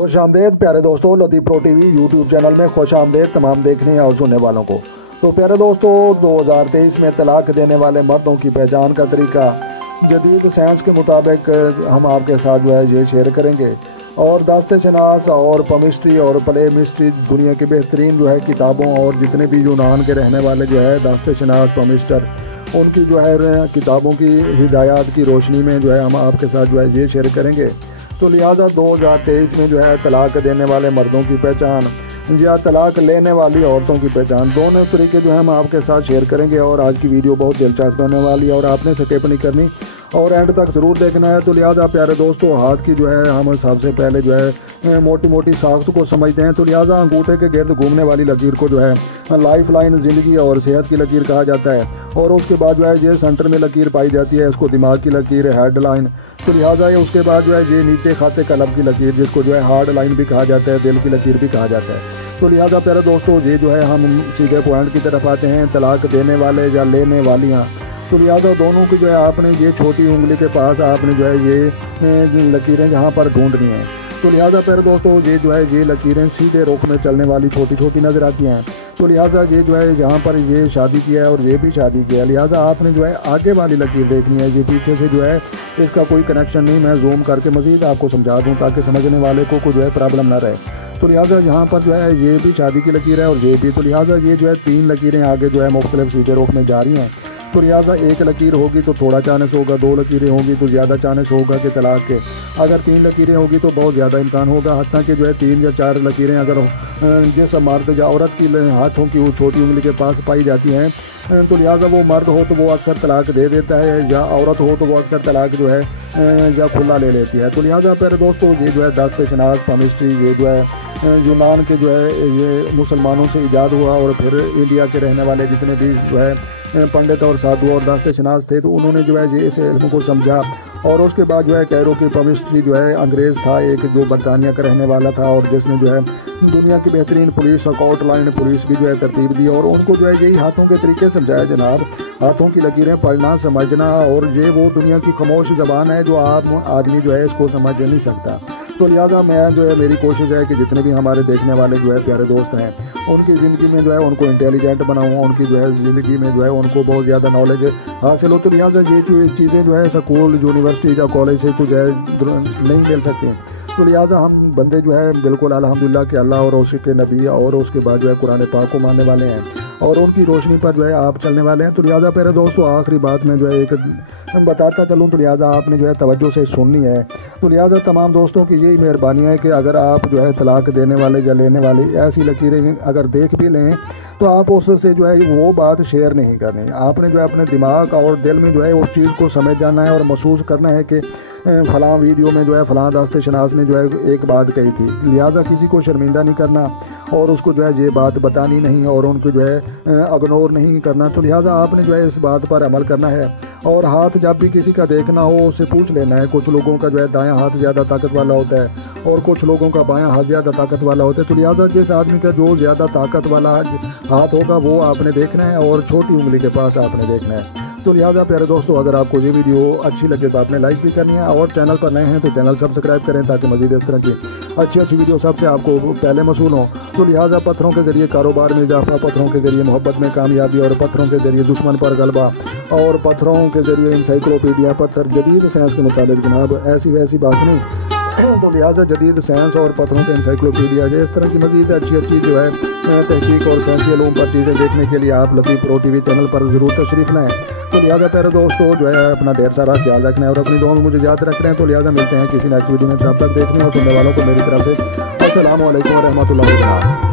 خوش آمدید پیارے دوستوں، لطیف پرو ٹی وی یوٹیوب چینل میں خوش آمدید تمام دیکھنے اور سننے والوں کو۔ تو پیارے دوستوں، 2023 میں طلاق دینے والے مردوں کی پہچان کا طریقہ جدید سائنس کے مطابق ہم آپ کے ساتھ یہ شیئر کریں گے، اور داستہ شناس اور پمسٹری اور پلے مسٹری دنیا کی بہترین کتابوں اور جتنے بھی یونان کے رہنے والے داستہ شناس پمسٹر ان کی کتابوں کی ہدایات کی روشنی میں ہم آپ کے ساتھ یہ شیئر کریں گے۔ تو لہٰذا 2023 میں طلاق دینے والے مردوں کی پہچان یا طلاق لینے والی عورتوں کی پہچان، دونوں طریقے ہم آپ کے ساتھ شیئر کریں گے، اور آج کی ویڈیو بہت دلچسپ ہونے والی ہے اور آپ نے سکپ نہیں کرنی اور اینڈ تک ضرور دیکھنا ہے۔ تو لہٰذا پیارے دوستوں، ہاتھ کی ہم سب سے پہلے موٹی موٹی ساخت کو سمجھتے ہیں، تو لہٰذا انگوٹھے کے گرد گھومنے والی لکیر کو لائف لائن زندگی اور صحت کی لکیر کہا جاتا ہے، اور اس کے بعد یہ سینٹر میں لکیر پائی جاتی ہے، اس کو دماغ کی لکیر ہیڈ لائن، تو لہٰذا اس کے بعد یہ نیچے خاتے قلب کی لکیر جس کو ہارڈ لائن بھی کہا جاتا ہے، دل کی لکیر بھی کہا جاتا ہے۔ تو لہٰذا پیارے دوستوں، یہ ہم سیدھے پوائنٹ کی طرف آتے ہیں، طلاق دینے والے یا لینے والیاں۔ تو لہٰذا دونوں کی آپ نے یہ چھوٹی انگلی کے پاس آپ نے یہ لکیریں جہاں پر ڈھونڈنی ہیں، تو لہٰذا پیارے دوستوں یہ لکیریں سیدھے رخ میں چلنے والی چھوٹی چھوٹی نظر آتی ہیں۔ تو لہٰذا یہ جہاں پر یہ شادی کیا ہے اور یہ بھی شادی کیا ہے، لہٰذا آپ نے آگے والی لکیر دیکھنی ہے، یہ پیچھے سے اس کا کوئی کنیکشن نہیں۔ میں زوم کر کے مزید آپ کو سمجھا دوں تاکہ سمجھنے والے کو کوئی پرابلم نہ رہے۔ تو لہٰذا یہاں پر یہ بھی شادی کی لکیر ہے اور یہ بھی، تو لہٰذا یہ تین لکیریں آگے مختلف سیدھے رخ میں جا رہی ہیں۔ تو لہٰذا ایک لکیر ہوگی تو تھوڑا چانس ہوگا، دو لکیریں ہوگی تو زیادہ چانس ہوگا کہ طلاق کے، اگر تین لکیریں ہوگی تو بہت زیادہ امکان ہوگا، حتیٰ کہ تین یا چار لکیریں اگر جس مرد یا عورت کی ہاتھوں کی وہ چھوٹی انگلی کے پاس پائی جاتی ہیں، تو لہٰذا وہ مرد ہو تو وہ اکثر طلاق دے دیتا ہے، یا عورت ہو تو وہ اکثر طلاق یا کھلا لے لیتی ہے۔ تو لہٰذا پیارے دوستوں، یہ داستہ شناس پمسٹری یہ یونان کے یہ مسلمانوں سے ایجاد ہوا، اور پھر انڈیا کے رہنے والے جتنے بھی پنڈت اور سادھو اور داستہ شناس تھے، تو انہوں نے یہ اس علم کو سمجھا، اور اس کے بعد کیرو کی پمسٹری انگریز تھا ایک جو برطانیہ کا رہنے والا تھا، اور جس نے دنیا کی بہترین پولیس اسکاٹ لائن پولیس بھی ترتیب دی، اور ان کو یہی ہاتھوں کے طریقے سمجھایا جناب، ہاتھوں کی لکیریں پڑھنا سمجھنا، اور یہ وہ دنیا کی خاموش زبان ہے جو آدمی اس کو سمجھ نہیں سکتا۔ تو لہٰذا میں میری کوشش ہے کہ جتنے بھی ہمارے دیکھنے والے پیارے دوست ہیں، ان کی زندگی میں ان کو انٹیلیجنٹ بناؤں، ان کی زندگی میں ان کو بہت زیادہ نالج حاصل ہو۔ تو لہٰذا یہ چیزیں سکول یونیورسٹی یا کالج سے تو نہیں مل سکتی ہیں۔ تو لہٰذا ہم بندے بالکل الحمدللہ کہ اللہ اور اس کے نبی اور اس کے بعد قرآن پاک کو ماننے والے ہیں، اور ان کی روشنی پر آپ چلنے والے ہیں۔ تو لہٰذا پیارے دوستوں، آخری بات میں ایک بتاتا چلوں، تو لہٰذا آپ نے توجہ سے سننی ہے۔ تو لہٰذا تمام دوستوں کی یہی مہربانی ہے کہ اگر آپ طلاق دینے والے یا لینے والے ایسی لکیریں اگر دیکھ بھی لیں، تو آپ اس سے وہ بات شیئر نہیں کرنی، آپ نے اپنے دماغ اور دل میں اس چیز کو سمجھ جانا ہے اور محسوس کرنا ہے کہ فلاں ویڈیو میں فلاں داستہ شناس نے ایک بات کہی تھی، لہٰذا کسی کو شرمندہ نہیں کرنا، اور اس کو یہ بات بتانی نہیں، اور ان کو اگنور نہیں کرنا۔ تو لہٰذا آپ نے اس بات پر عمل کرنا ہے، اور ہاتھ جب بھی کسی کا دیکھنا ہو اس سے پوچھ لینا ہے۔ کچھ لوگوں کا دائیں ہاتھ زیادہ طاقت والا ہوتا ہے، اور کچھ لوگوں کا بایاں ہاتھ زیادہ طاقت والا ہوتا ہے، تو لہٰذا جس آدمی کا جو زیادہ طاقت والا ہاتھ ہوگا وہ آپ نے دیکھنا ہے، اور چھوٹی انگلی کے پاس آپ نے دیکھنا ہے۔ تو لہٰذا پیارے دوستوں، اگر آپ کو یہ ویڈیو اچھی لگے تو آپ نے لائک بھی کرنی ہے، اور چینل پر نئے ہیں تو چینل سبسکرائب کریں تاکہ مزید اس طرح کی اچھی ویڈیو سب سے آپ کو پہلے موصول ہوں۔ تو لہٰذا پتھروں کے ذریعے کاروبار میں اضافہ، پتھروں کے ذریعے محبت میں کامیابی، اور پتھروں کے ذریعے دشمن پر غلبہ، اور پتھروں کے ذریعے انسائکلوپیڈیا پتھر جدید سائنس کے مطابق جناب ایسی ویسی بات نہیں۔ تو لہٰذا جدید سائنس اور پتھروں کے انسائکلوپیڈیا اس طرح کی مزید اچھی تحقیق اور سائنسی علوم پر چیزیں دیکھنے کے لیے آپ لطیف پرو ٹی وی چینل پر ضرور تشریف لائیں۔ تو لہٰذا پیارے دوستوں، اپنا ڈھیر سارا خیال رکھنا ہے، اور اپنی دعاؤں میں مجھے یاد رکھ رہے ہیں۔ تو لہٰذا ملتے ہیں کسی نیکسٹ ویڈیو میں، تب تک دیکھنے اور سننے والوں کو میری طرف سے السلام علیکم ورحمۃ اللہ وبرکاتہ۔